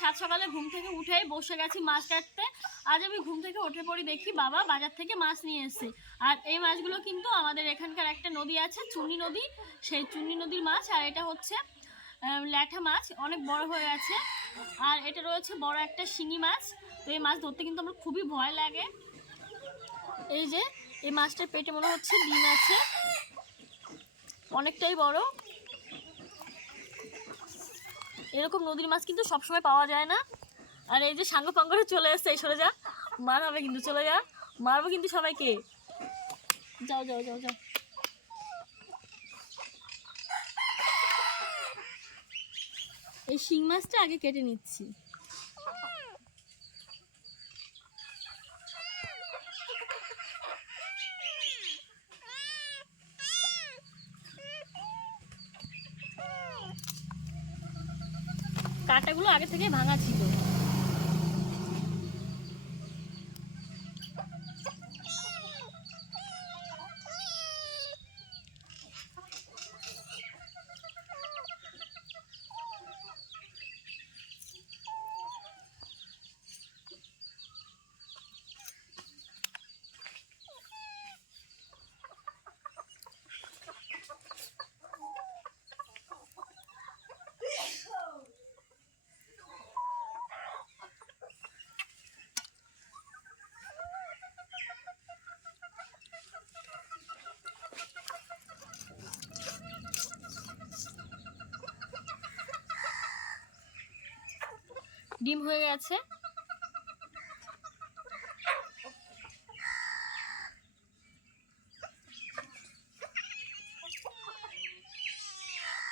সাত সকালে ঘুম থেকে উঠেই বসে গেছি মাছ কাটতে। আজ আমি ঘুম থেকে উঠে পড়ি দেখি বাবা বাজার থেকে মাছ নিয়ে এসেছে। আর এই মাছগুলো কিন্তু আমাদের এখানকার একটা নদী আছে, চুনি নদী। সেই চুনি নদীর মাছ, আর এটা হচ্ছে ল্যাঠা মাছ, অনেক বড় হয়ে আছে। আর এটা রয়েছে বড় একটা শিঙি মাছ। তো এই মাছ ধরতে কিন্তু আমার খুবই ভয় লাগে। এই যে, এই মাছটার পেটে মনে হচ্ছে ডিম আছে। অনেকটাই বড়। এরকম নদীর মাছ কিন্তু সবসময় পাওয়া যায় না। আর এই যে সাঙ্গ পাঙ্গরে চলে এসছে, এই সরে যা। মার হবে কিন্তু, চলে যা। মারবো কিন্তু সবাইকে। যাও যাও যাও যাও। এই শিং মাছটা আগে কেটে নিচ্ছি। কাঁটাগুলো আগে থেকে ভাঙা ছিল। ডিম হয়ে গেছে।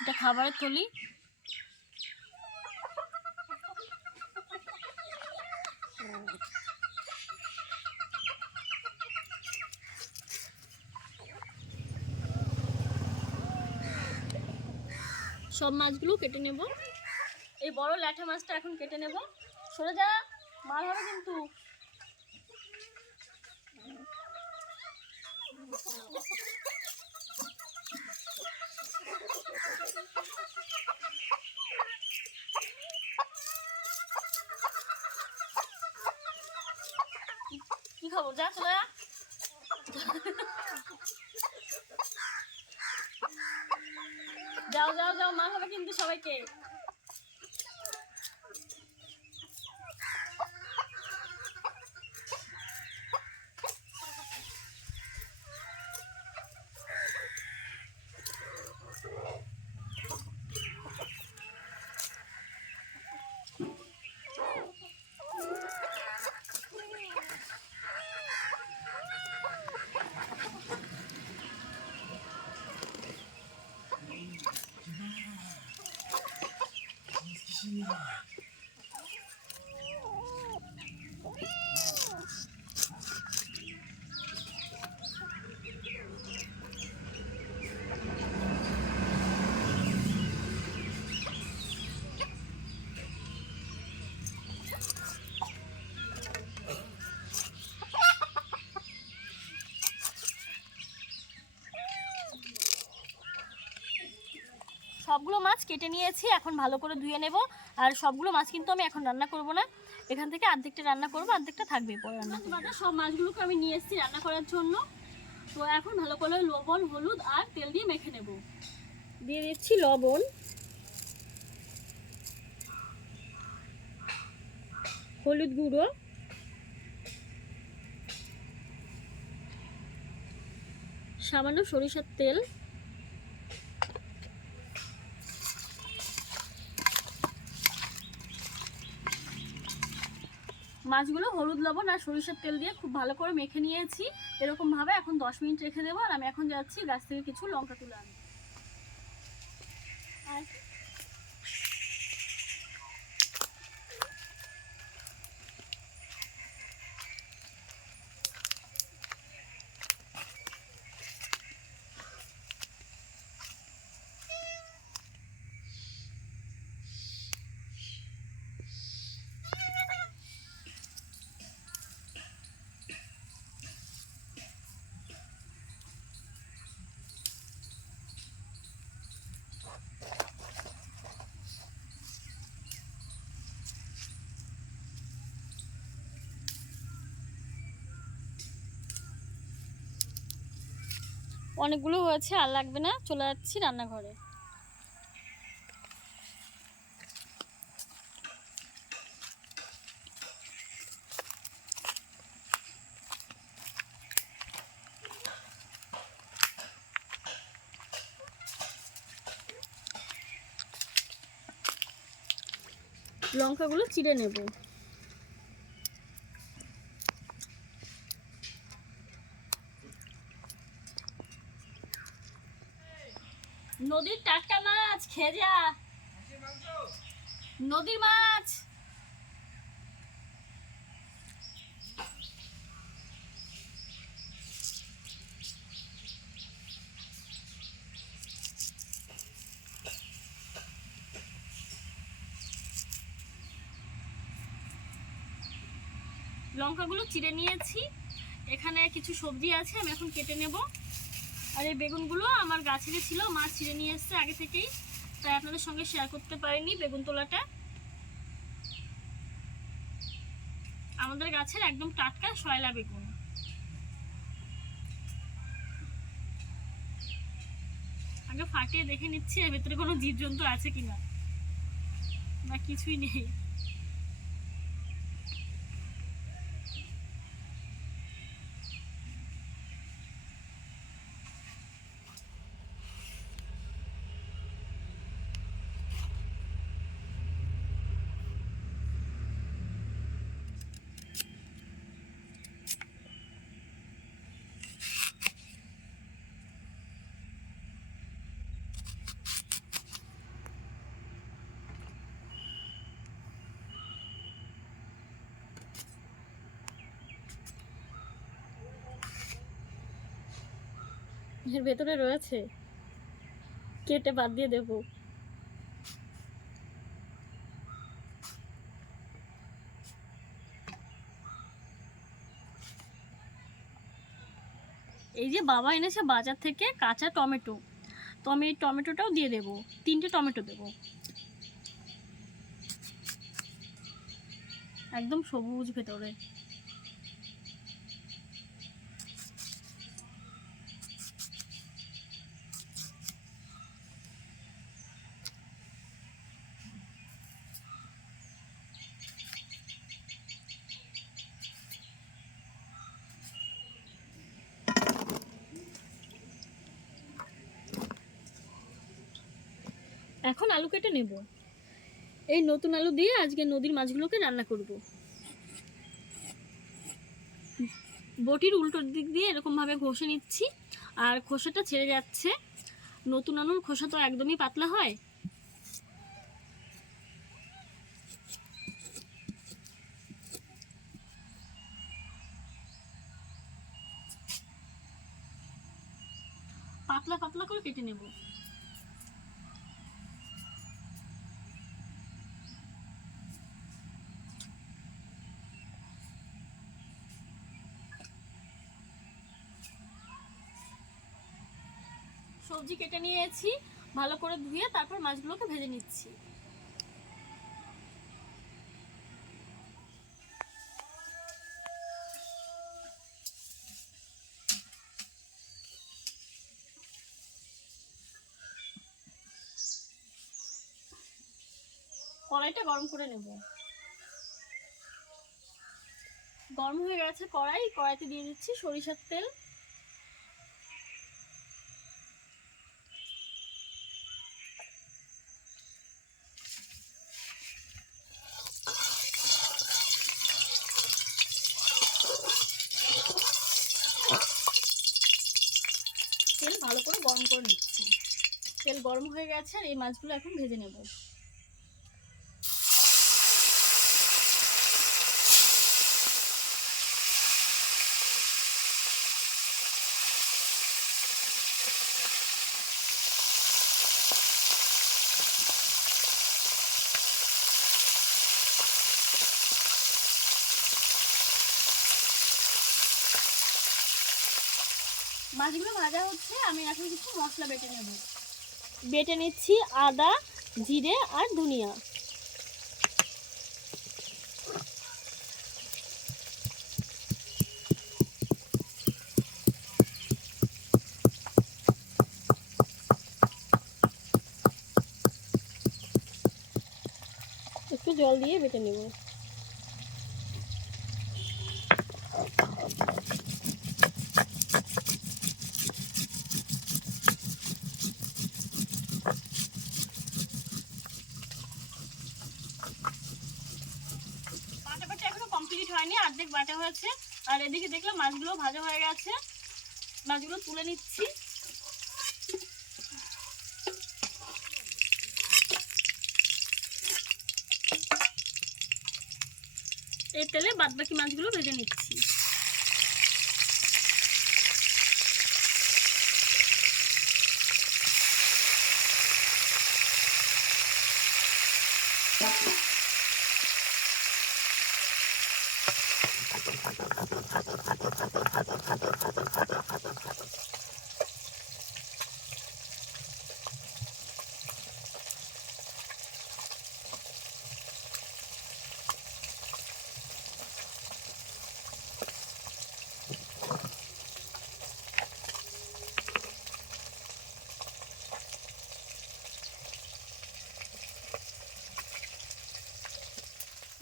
এটা খাবারের থলি সব মাছগুলো কেটে নেব। এই বড় ল্যাঠা মাছটা এখন কেটে নেব। সরে যা, মার হবে কিন্তু। কি খবর? যা, চলে যাও যাও যাও মা হবে কিন্তু সবাইকে। সবগুলো মাছ কেটে নিয়েছি, এখন ভালো করে ধুয়ে নেব। আর সবগুলো মাছ কিন্তু আমি এখন রান্না করব না। এখান থেকে অর্ধেকটা রান্না করব অর্ধেকটা থাকবে পরে রান্না সব মাছগুলোকে আমি নিয়ে এসেছি রান্না করার জন্য। তো এখন ভালো করে লবণ, হলুদ আর তেল দিয়ে মেখে নেব। দিয়ে দিচ্ছি লবণ। হলুদ গুঁড়ো। সামান্য সরিষার তেল। মাছগুলো হলুদ, লবণ আর সরিষার তেল দিয়ে খুব ভালো করে মেখে নিয়েছি। এরকম ভাবে এখন দশ মিনিট রেখে দেবো আর আমি এখন যাচ্ছি গাছ থেকে কিছু লঙ্কা তুলে আনব আর অনেকগুলো হয়েছে আর লাগবে না চলে যাচ্ছি রান্নাঘরে। লঙ্কাগুলো চিড়ে নেব। নদীর টাটকা মাছ যা। নদীর মাছ। লঙ্কাগুলো চিড়ে নিয়েছি। এখানে কিছু সবজি আছে, আমি এখন কেটে নেব। আর এই বেগুনগুলো আমার গাছেরই ছিল, মা ছিঁড়ে নিয়ে এসছে আগে থেকেই। তাই আপনাদের সঙ্গে শেয়ার করতে পারিনি বেগুন তোলাটা। আমাদের গাছের একদম টাটকা শয়লা বেগুন। ফাটিয়ে দেখে নিচ্ছি, এর ভেতরে কোনো জীবজন্তু আছে কিনা? না, কিছুই নেই। এর ভেতরে রয়েছে। কেটে বাদ দিয়ে দেবো। এই যে বাবা এনেছে বাজার থেকে কাঁচা টমেটো। তো আমি এই টমেটোটাও দিয়ে দেবো। তিনটে টমেটো দেবো। একদম সবুজ ভেতরে এখন আলু কেটে নেব। এই নতুন আলু দিয়ে আজকে নদীর মাছগুলোকে রান্না করব। বটির উল্টো দিক দিয়ে এরকমভাবে ঘষে নিচ্ছি, আর খোসাটা ছেড়ে যাচ্ছে। নতুন আলুর খোসা তো একদমই পাতলা হয়। পাতলা পাতলা করে কেটে নেব। সবজি কেটে নিয়েছি, ভালো করে ধুয়ে তারপর মাছগুলোকে ভেজে নিচ্ছি। কড়াইটা গরম করে নেব। গরম হয়ে গেছে কড়াই, কড়াইতে দিয়ে দিচ্ছি সরিষার তেল ভালো করে গরম করে নিচ্ছি তেল গরম হয়ে গেছে আর এই মাছগুলো এখন ভেজে নেব। মাছগুলো ভাজা হচ্ছে, আমি এখন কিছু মশলা বেটে নেব। বেটে নিচ্ছি আদা জিরে আর ধনিয়া। একটু জল দিয়ে বেটে নেব। হয়নি, অর্ধেক বাটা হয়েছে। আর এদিকে দেখলাম মাছগুলো ভাজা হয়ে গেছে। মাছগুলো তুলে নিচ্ছি। এই তেলে বাদবাকি মাছগুলো ভেজে নিচ্ছি।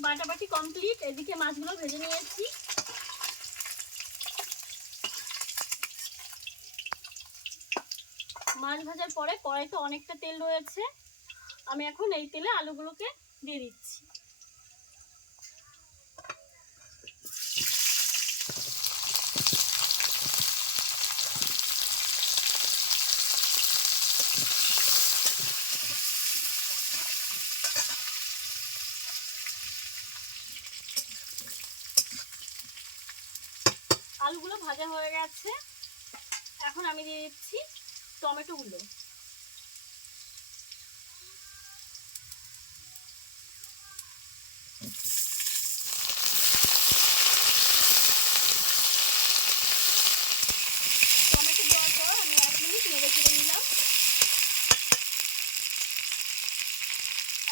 বাটাবাটি কমপ্লিট এদিকে মাছগুলো ভেজে নিয়েছি। মাছ ভাজার পরে কড়াইতে অনেকটা তেল রয়েছে। আমি এখন এই তেলে আলুগুলোকে দিয়ে দিচ্ছি। আলুগুলো ভাজা হয়ে গেছে। এখন আমি দিয়ে দিচ্ছি টমেটো নিলাম।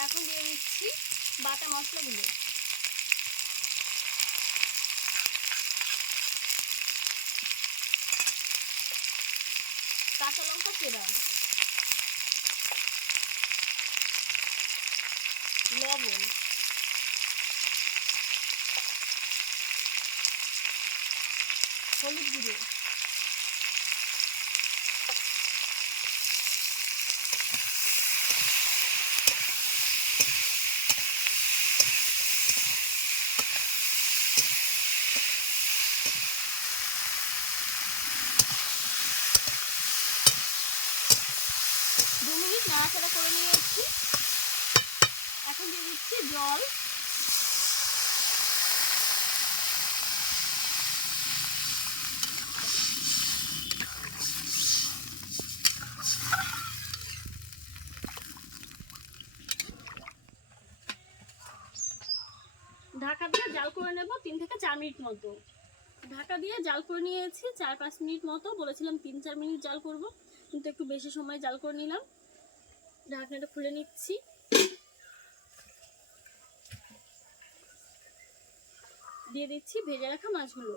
এখন দিয়ে দিচ্ছি বাটা মশলাগুলো। কাঁচা লঙ্কা চেরা লবণ হলুদ গুঁড়ো দু মিনিট নাড়াচাড়া করে নিয়েছি এখন দিয়ে দিচ্ছি জল। ঢাকা দিয়ে জাল করে নেব তিন থেকে চার মিনিট মতো। ঢাকা দিয়ে জাল করে নিয়েছি চার পাঁচ মিনিট মতো। বলেছিলাম তিন চার মিনিট জাল করব, কিন্তু একটু বেশি সময় জাল করে নিলাম। ঢাকনাটা খুলে নিচ্ছি। দিয়ে দিচ্ছি, ভেজে রাখা মাছগুলো।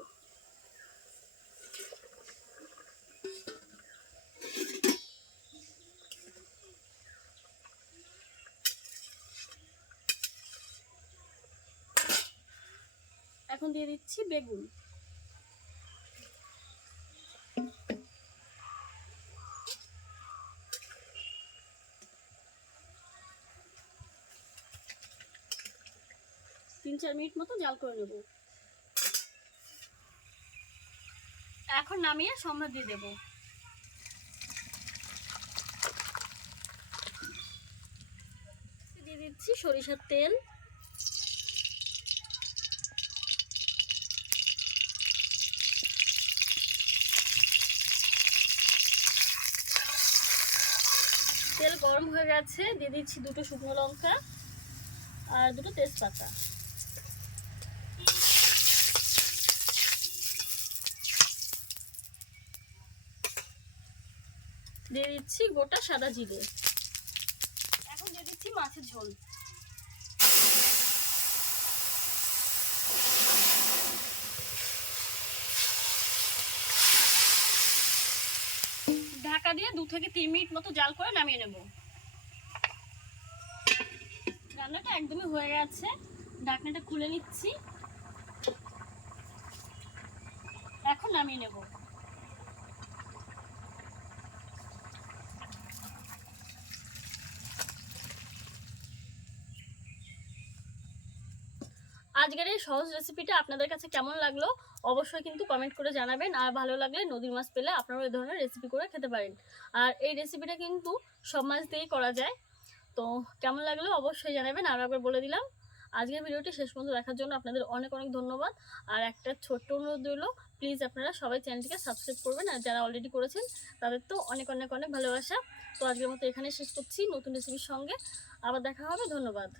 এখন দিয়ে দিচ্ছি বেগুন। তিন চার মিনিট মতো জাল করে নেব। এখন নামিয়ে সম্রাট দিয়ে দেবো। দিয়ে দিচ্ছি সরিষার তেল। তেল গরম হয়ে গেছে, দিয়ে দিচ্ছি দুটো শুকনো লঙ্কা আর দুটো তেজপাতা। দিয়ে দিচ্ছি গোটা সাদা জিরে। এখন দিয়ে দিচ্ছি মাছের ঝোল। ঢাকা দিয়ে দু থেকে তিন মিনিট মতো জাল করে নামিয়ে নেব। রান্নাটা একদমই হয়ে গেছে। ঢাকনাটা খুলে নিচ্ছি। এখন নামিয়ে নেব। আজকের এই সহজ রেসিপিটা আপনাদের কাছে কেমন লাগল, অবশ্যই কিন্তু কমেন্ট করে জানাবেন। আর ভালো লাগলে নদীর মাছ পেলে আপনারাও এই ধরনের রেসিপি করে খেতে পারেন। আর এই রেসিপিটা কিন্তু সব মাছ দিয়েই করা যায়। তো কেমন লাগল অবশ্যই জানাবেন। আর একবার বলে দিলাম, আজকের ভিডিওটি শেষ পর্যন্ত দেখার জন্য আপনাদের অনেক অনেক ধন্যবাদ। আর একটা ছোট্ট অনুরোধ রইল প্লিজ আপনারা সবাই চ্যানেলটিকে সাবস্ক্রাইব করবেন। আর যারা অলরেডি করেছেন, তাদের তো অনেক অনেক অনেক ভালোবাসা। তো আজকের মতো এখানে শেষ করছি নতুন রেসিপির সঙ্গে। আবার দেখা হবে, ধন্যবাদ।